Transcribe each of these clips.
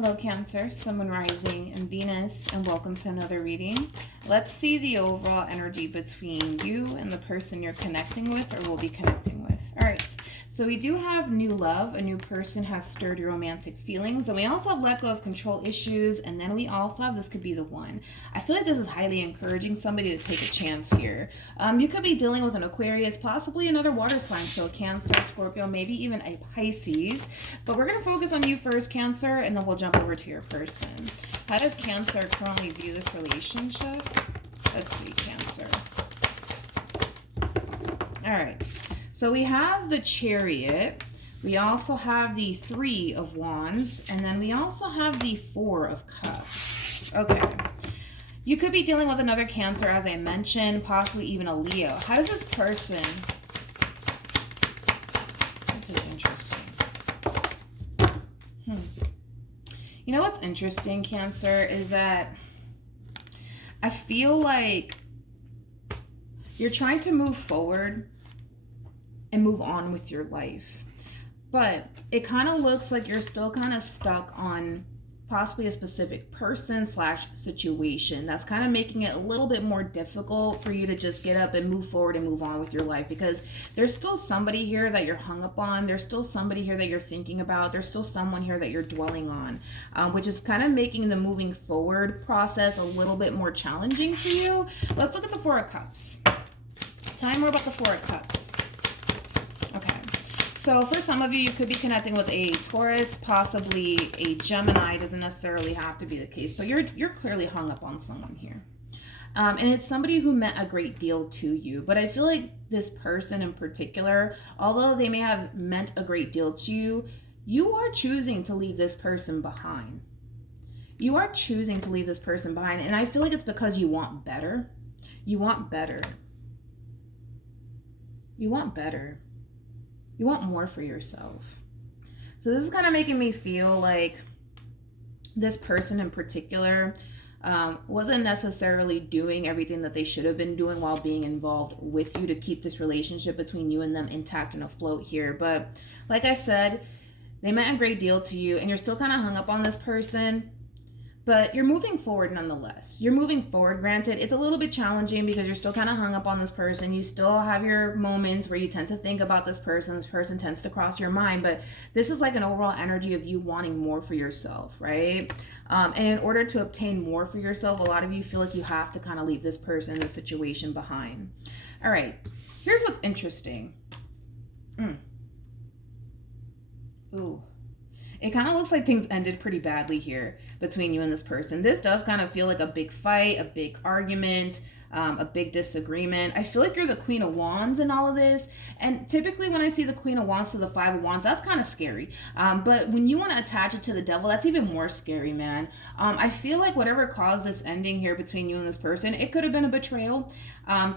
Hello Cancer, Sun, Moon, Rising, and Venus, and welcome to another reading. Let's see the overall energy between you and the person you're connecting with or will be connecting with. All right, so we do have new love. A new person has stirred your romantic feelings, and we also have let go of control issues, and then we also have this could be the one. I feel like this is highly encouraging somebody to take a chance here. You could be dealing with an Aquarius, possibly another water sign, so a Cancer, Scorpio, maybe even a Pisces. But we're going to focus on you first, Cancer, and then we'll jump over to your person. How does Cancer currently view this relationship? Let's see, Cancer. All right, so we have the Chariot. We also have the Three of Wands, and then we also have the Four of Cups. Okay. You could be dealing with another Cancer, as I mentioned, possibly even a Leo. How does this person... This is interesting. You know what's interesting, Cancer, is that I feel like you're trying to move forward and move on with your life. But it kind of looks like you're still kind of stuck on possibly a specific person / situation that's kind of making it a little bit more difficult for you to just get up and move forward and move on with your life, because there's still somebody here that you're hung up on. There's still somebody here that you're thinking about. There's still someone here that you're dwelling on, which is kind of making the moving forward process a little bit more challenging for you. Let's look at the Four of Cups. Tell me more about the Four of Cups. Okay. So for some of you, you could be connecting with a Taurus, possibly a Gemini. Doesn't necessarily have to be the case, but you're clearly hung up on someone here. And it's somebody who meant a great deal to you. But I feel like this person in particular, although they may have meant a great deal to you, you are choosing to leave this person behind. You are choosing to leave this person behind. And I feel like it's because you want better. You want better. You want better. You want more for yourself. So this is kind of making me feel like this person in particular wasn't necessarily doing everything that they should have been doing while being involved with you to keep this relationship between you and them intact and afloat here. But like I said, they meant a great deal to you, and you're still kind of hung up on this person. But you're moving forward nonetheless. You're moving forward. Granted, it's a little bit challenging because you're still kind of hung up on this person. You still have your moments where you tend to think about this person. This person tends to cross your mind. But this is like an overall energy of you wanting more for yourself, right? And in order to obtain more for yourself, a lot of you feel like you have to kind of leave this person, this situation behind. All right. Here's what's interesting. Ooh. It kind of looks like things ended pretty badly here between you and this person. This does kind of feel like a big fight, a big argument, a big disagreement. I feel like you're the Queen of Wands in all of this. And typically when I see the Queen of Wands to the Five of Wands, that's kind of scary. But when you want to attach it to the devil, that's even more scary, man. I feel like whatever caused this ending here between you and this person, it could have been a betrayal,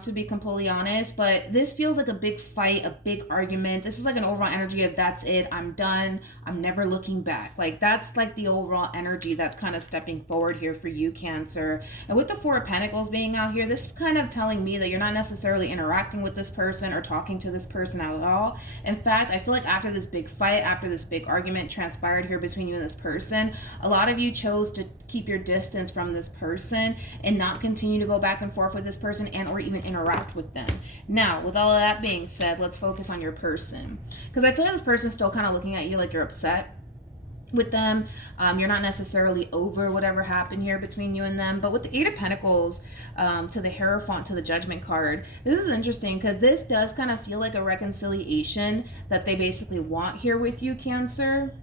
to be completely honest. But this feels like a big fight, a big argument. This is like an overall energy of that's it. I'm done. I'm never looking back. Like that's like the overall energy that's kind of stepping forward here for you, Cancer. And with the Four of Pentacles being out here, this is kind of telling me that you're not necessarily interacting with this person or talking to this person at all. In fact, I feel like after this big fight, after this big argument transpired here between you and this person, a lot of you chose to keep your distance from this person and not continue to go back and forth with this person and or even interact with them. Now, with all of that being said, let's focus on your person, because I feel like this person's still kind of looking at you like you're upset with them. You're not necessarily over whatever happened here between you and them. But with the Eight of Pentacles to the Hierophant to the Judgment card, this is interesting because this does kind of feel like a reconciliation that they basically want here with you, Cancer.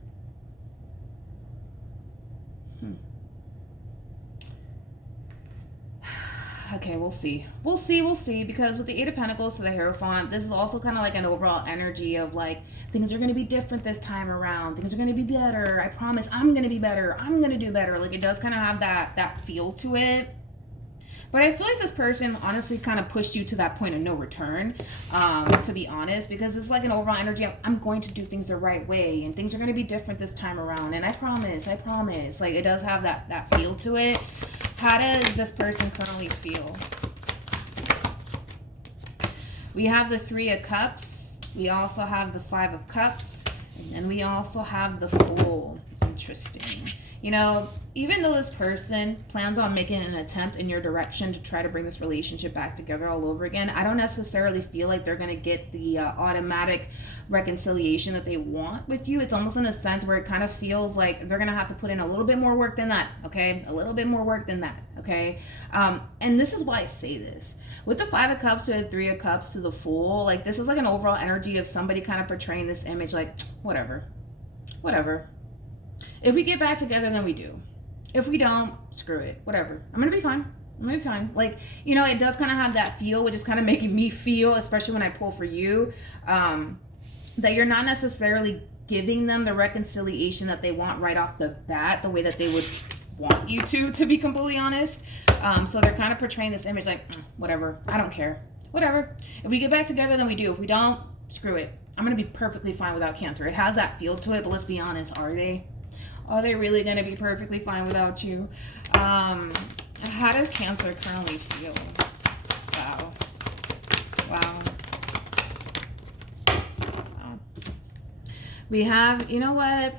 Okay, we'll see. We'll see, because with the Eight of Pentacles to the Hierophant, this is also kind of like an overall energy of like, things are going to be different this time around. Things are going to be better. I promise I'm going to be better. I'm going to do better. Like it does kind of have that feel to it. But I feel like this person honestly kind of pushed you to that point of no return, to be honest, because it's like an overall energy of, I'm going to do things the right way and things are going to be different this time around. And I promise. Like it does have that feel to it. How does this person currently feel? We have the Three of Cups. We also have the Five of Cups. And then we also have the Fool. interesting. You know, even though this person plans on making an attempt in your direction to try to bring this relationship back together all over again, I don't necessarily feel like they're going to get the automatic reconciliation that they want with you. It's almost in a sense where it kind of feels like they're going to have to put in a little bit more work than that, okay? A little bit more work than that, okay? And this is why I say this. With the Five of Cups to the Three of Cups to the Fool, like this is like an overall energy of somebody kind of portraying this image like, whatever. If we get back together, then we do. If we don't, screw it. Whatever. I'm going to be fine. I'm going to be fine. Like, you know, it does kind of have that feel, which is kind of making me feel, especially when I pull for you, that you're not necessarily giving them the reconciliation that they want right off the bat, the way that they would want you to be completely honest. So they're kind of portraying this image like, whatever. I don't care. Whatever. If we get back together, then we do. If we don't, screw it. I'm going to be perfectly fine without Cancer. It has that feel to it, but let's be honest. Are they? Are they really going to be perfectly fine without you? How does Cancer currently feel? Wow. We have, you know what?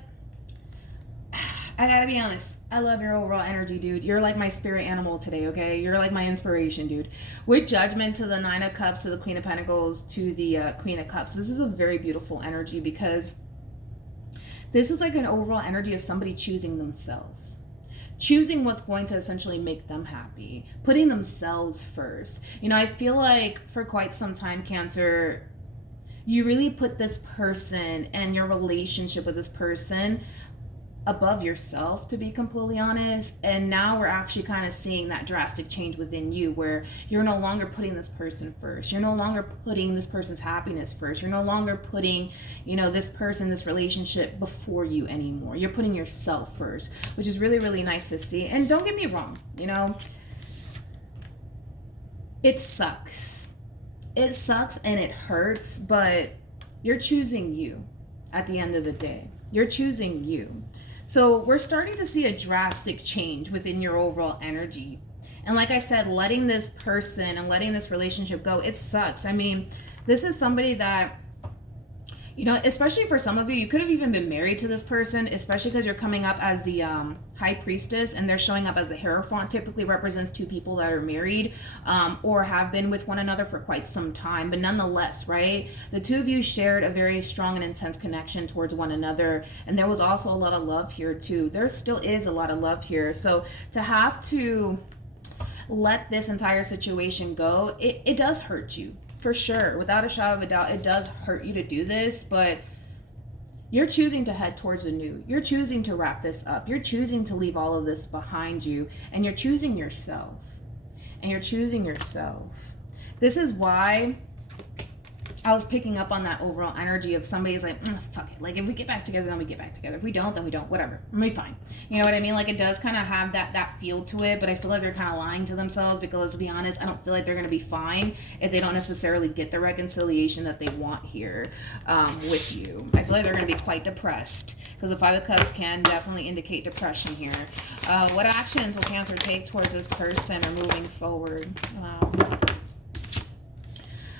I gotta be honest. I love your overall energy, dude. You're like my spirit animal today, okay? You're like my inspiration, dude. With Judgment to the Nine of Cups, to the Queen of Pentacles, to the Queen of Cups. This is a very beautiful energy because this is like an overall energy of somebody choosing themselves. Choosing what's going to essentially make them happy. Putting themselves first. You know, I feel like for quite some time, Cancer, you really put this person and your relationship with this person above yourself, to be completely honest. And now we're actually kind of seeing that drastic change within you where you're no longer putting this person first. You're no longer putting this person's happiness first. You're no longer putting, you know, this person, this relationship before you anymore. You're putting yourself first, which is really, really nice to see. And don't get me wrong, you know, it sucks. It sucks and it hurts, but you're choosing you at the end of the day. You're choosing you. So we're starting to see a drastic change within your overall energy. And like I said, letting this person and letting this relationship go, it sucks. I mean, this is somebody that, you know, especially for some of you, you could have even been married to this person, especially because you're coming up as the High Priestess and they're showing up as the Hierophant. Typically represents two people that are married or have been with one another for quite some time. But nonetheless, right, the two of you shared a very strong and intense connection towards one another. And there was also a lot of love here too. There still is a lot of love here. So to have to let this entire situation go, it does hurt you. For sure, without a shadow of a doubt, it does hurt you to do this, but you're choosing to head towards the new. You're choosing to wrap this up. You're choosing to leave all of this behind you, and you're choosing yourself. And you're choosing yourself. This is why I was picking up on that overall energy of somebody's like, fuck it. Like, if we get back together, then we get back together. If we don't, then we don't. Whatever. We'll be fine. You know what I mean? Like, it does kind of have that feel to it, but I feel like they're kind of lying to themselves because, let's be honest, I don't feel like they're going to be fine if they don't necessarily get the reconciliation that they want here with you. I feel like they're going to be quite depressed because the Five of Cups can definitely indicate depression here. What actions will Cancer take towards this person or moving forward? Wow.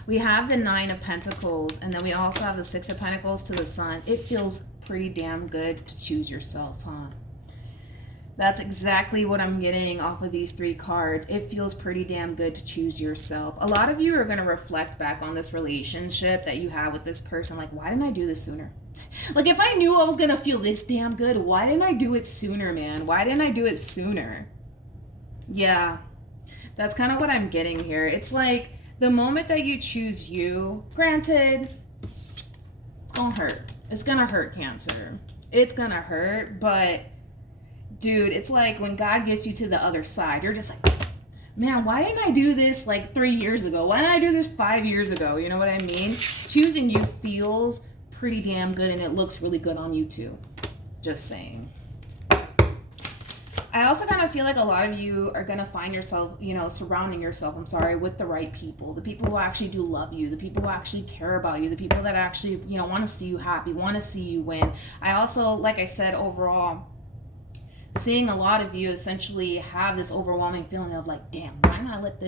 We have the Nine of Pentacles, and then we also have the Six of Pentacles to the Sun. It feels pretty damn good to choose yourself, huh? That's exactly what I'm getting off of these three cards. It feels pretty damn good to choose yourself. A lot of you are going to reflect back on this relationship that you have with this person. Like, why didn't I do this sooner? Like, if I knew I was going to feel this damn good, why didn't I do it sooner, man? Why didn't I do it sooner? Yeah, that's kind of what I'm getting here. It's like, the moment that you choose you, granted, it's gonna hurt. It's gonna hurt, Cancer. It's gonna hurt, but dude, it's like when God gets you to the other side, you're just like, man, why didn't I do this like 3 years ago? Why didn't I do this 5 years ago? You know what I mean? Choosing you feels pretty damn good, and it looks really good on you too. Just saying. I also kind of feel like a lot of you are going to find yourself, you know, surrounding yourself, with the right people. The people who actually do love you. The people who actually care about you. The people that actually, you know, want to see you happy, want to see you win. I also, like I said, overall, seeing a lot of you essentially have this overwhelming feeling of like, damn, why didn't I let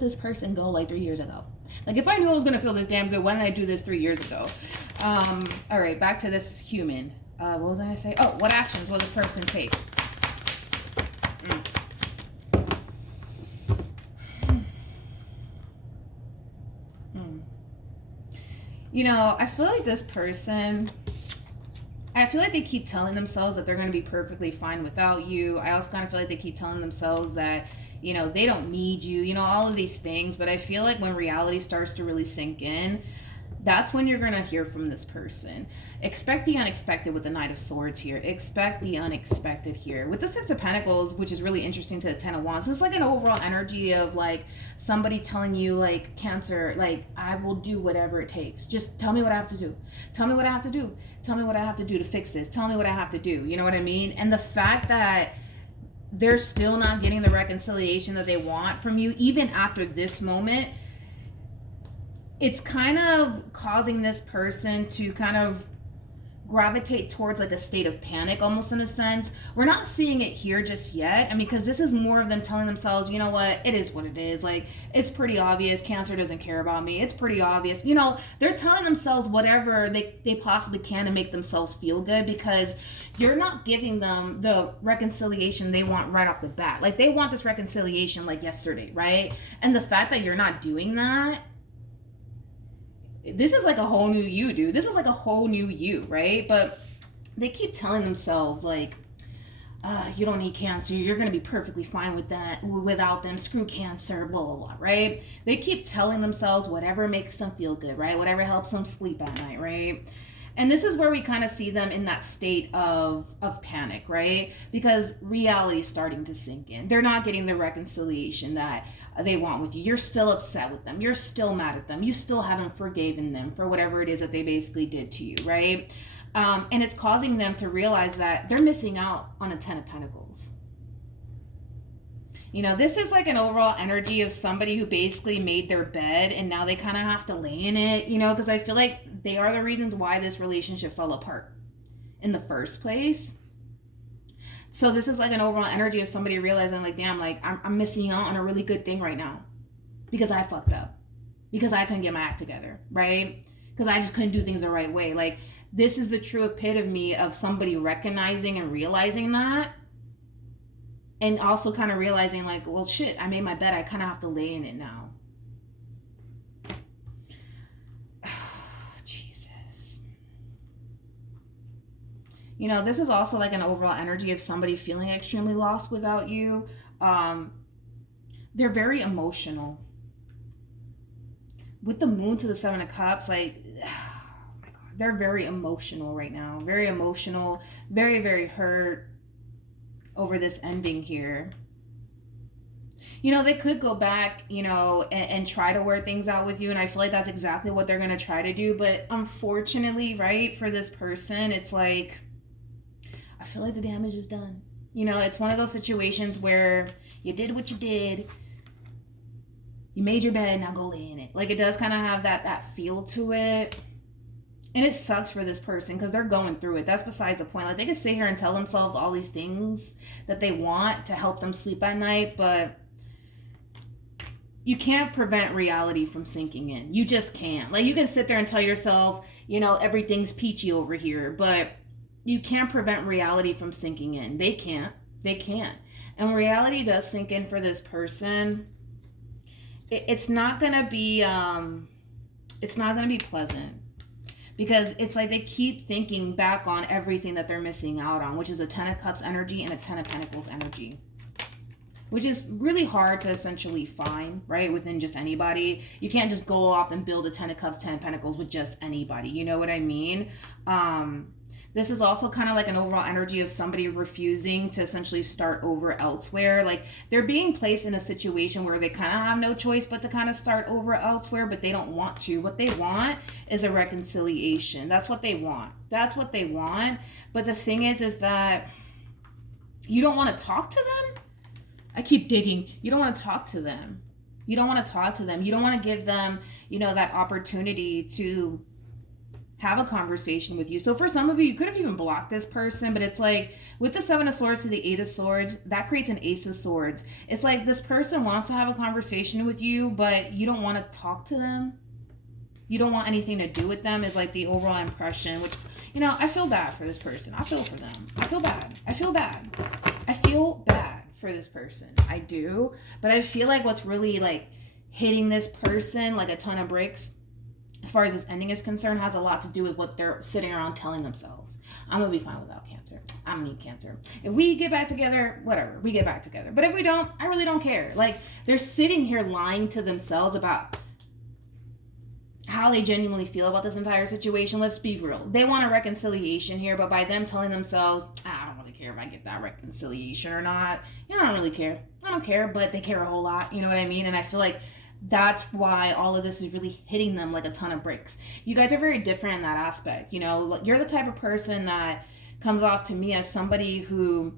this person go like 3 years ago? Like, if I knew I was going to feel this damn good, why didn't I do this 3 years ago? All right, back to this human. What was I going to say? Oh, what actions will this person take? You know, I feel like this person, I feel like they keep telling themselves that they're going to be perfectly fine without you. I also kind of feel like they keep telling themselves that, you know, they don't need you, you know, all of these things. But I feel like when reality starts to really sink in, that's when you're going to hear from this person. Expect the unexpected with the Knight of Swords here. Expect the unexpected here. With the Six of Pentacles, which is really interesting to the Ten of Wands, it's like an overall energy of like somebody telling you, like, Cancer, like, I will do whatever it takes. Just tell me what I have to do. Tell me what I have to do. Tell me what I have to do to fix this. Tell me what I have to do. You know what I mean? And the fact that they're still not getting the reconciliation that they want from you, even after this moment, it's kind of causing this person to kind of gravitate towards like a state of panic, almost, in a sense. We're not seeing it here just yet. I mean, because this is more of them telling themselves, you know what, it is what it is. Like, it's pretty obvious Cancer doesn't care about me. It's pretty obvious. You know, they're telling themselves whatever they possibly can to make themselves feel good, because you're not giving them the reconciliation they want right off the bat. Like, they want this reconciliation like yesterday, right? And the fact that you're not doing that, this is like a whole new you, dude. This is like a whole new you, right? But they keep telling themselves, like, you don't need Cancer. You're going to be perfectly fine with that, without them. Screw Cancer, blah, blah, blah, right? They keep telling themselves whatever makes them feel good, right? Whatever helps them sleep at night, right? And this is where we kind of see them in that state of panic, right? Because reality is starting to sink in. They're not getting the reconciliation that they want with you. You're still upset with them. You're still mad at them. You still haven't forgiven them for whatever it is that they basically did to you, right? And it's causing them to realize that they're missing out on a Ten of Pentacles. You know, this is like an overall energy of somebody who basically made their bed and now they kind of have to lay in it, you know, because I feel like they are the reasons why this relationship fell apart in the first place. So this is like an overall energy of somebody realizing, like, damn, like, I'm missing out on a really good thing right now because I fucked up, because I couldn't get my act together, right? Because I just couldn't do things the right way. Like, this is the true epitome of somebody recognizing and realizing that. And also kind of realizing, like, well, shit, I made my bed. I kind of have to lay in it now. Jesus. You know, this is also like an overall energy of somebody feeling extremely lost without you. They're very emotional. With the Moon to the Seven of Cups, like, oh my God, they're very emotional right now. Very emotional. Very, very hurt over this ending here. You know, they could go back, you know, and try to work things out with you. And I feel like that's exactly what they're going to try to do. But unfortunately, right, for this person, it's like, I feel like the damage is done. You know, it's one of those situations where you did what you did. You made your bed, now go lay in it. Like, it does kind of have that feel to it. And it sucks for this person because they're going through it. That's besides the point. Like, they can sit here and tell themselves all these things that they want to help them sleep at night, but you can't prevent reality from sinking in. You just can't. Like, you can sit there and tell yourself, you know, everything's peachy over here, but you can't prevent reality from sinking in. They can't. They can't. And when reality does sink in for this person, it's not gonna be pleasant. Because it's like they keep thinking back on everything that they're missing out on, which is a Ten of Cups energy and a Ten of Pentacles energy, which is really hard to essentially find, right, within just anybody. You can't just go off and build a Ten of Cups, Ten of Pentacles with just anybody. You know what I mean? This is also kind of like an overall energy of somebody refusing to essentially start over elsewhere. Like, they're being placed in a situation where they kind of have no choice but to kind of start over elsewhere, but they don't want to. What they want is a reconciliation. That's what they want. That's what they want. But the thing is that you don't want to talk to them. I keep digging. You don't want to talk to them. You don't want to talk to them. You don't want to give them, you know, that opportunity to have a conversation with you. So for some of you, you could have even blocked this person, but it's like with the Seven of Swords to the Eight of Swords, that creates an Ace of Swords. It's like this person wants to have a conversation with you, but you don't want to talk to them. You don't want anything to do with them is like the overall impression, which, You know, I feel bad for this person. I feel for them. I feel bad. I feel bad. I feel bad for this person. I do. But I feel like what's really like hitting this person like a ton of bricks as far as this ending is concerned has a lot to do with what they're sitting around telling themselves. I'm gonna be fine without Cancer. I don't need Cancer. If we get back together, whatever, we get back together. But if we don't, I really don't care. Like, they're sitting here lying to themselves about how they genuinely feel about this entire situation. Let's be real. They want a reconciliation here, but by them telling themselves, I don't really care if I get that reconciliation or not. You know, I don't really care. I don't care, but they care a whole lot. You know what I mean? And I feel like that's why all of this is really hitting them like a ton of bricks. You guys are very different in that aspect. You know, you're the type of person that comes off to me as somebody who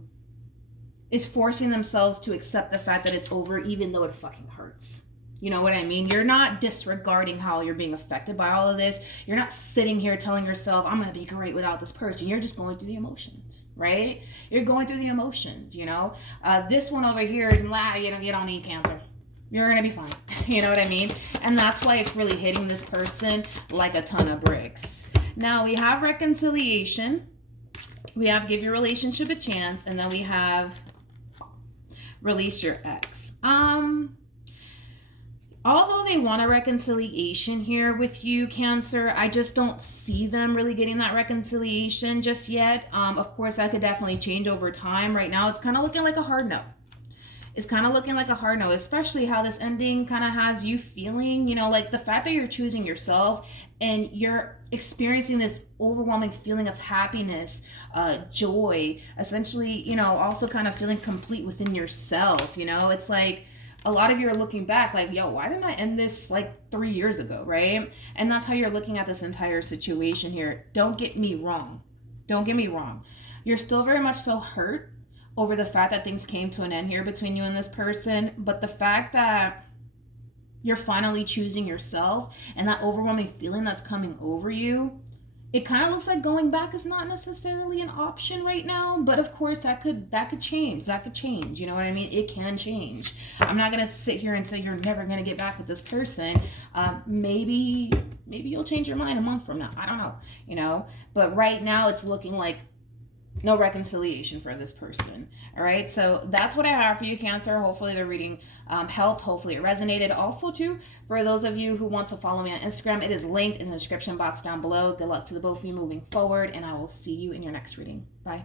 is forcing themselves to accept the fact that it's over, even though it fucking hurts. You know what I mean? You're not disregarding how you're being affected by all of this. You're not sitting here telling yourself, I'm going to be great without this person. You're just going through the emotions, right? You're going through the emotions, you know? This one over here is, you don't need Cancer. You're going to be fine. You know what I mean? And that's why it's really hitting this person like a ton of bricks. Now, we have reconciliation. We have give your relationship a chance. And then we have release your ex. Although they want a reconciliation here with you, Cancer, I just don't see them really getting that reconciliation just yet. Of course, that could definitely change over time. Right now, it's kind of looking like a hard no. It's kind of looking like a hard no, especially how this ending kind of has you feeling, you know, like the fact that you're choosing yourself and you're experiencing this overwhelming feeling of happiness, joy, essentially, you know, also kind of feeling complete within yourself. You know, it's like a lot of you are looking back like, yo, why didn't I end this like 3 years ago, right? And that's how you're looking at this entire situation here. Don't get me wrong. Don't get me wrong. You're still very much so hurt over the fact that things came to an end here between you and this person, but the fact that you're finally choosing yourself and that overwhelming feeling that's coming over you, it kind of looks like going back is not necessarily an option right now, but of course that could change. That could change. You know what I mean? It can change. I'm not gonna sit here and say you're never gonna get back with this person. Maybe you'll change your mind a month from now. I don't know. You know, but right now it's looking like no reconciliation for this person. All right, so that's what I have for you, Cancer. Hopefully the reading helped. Hopefully it resonated. Also, too, for those of you who want to follow me on Instagram, it is linked in the description box down below. Good luck to the both of you moving forward, and I will see you in your next reading. Bye.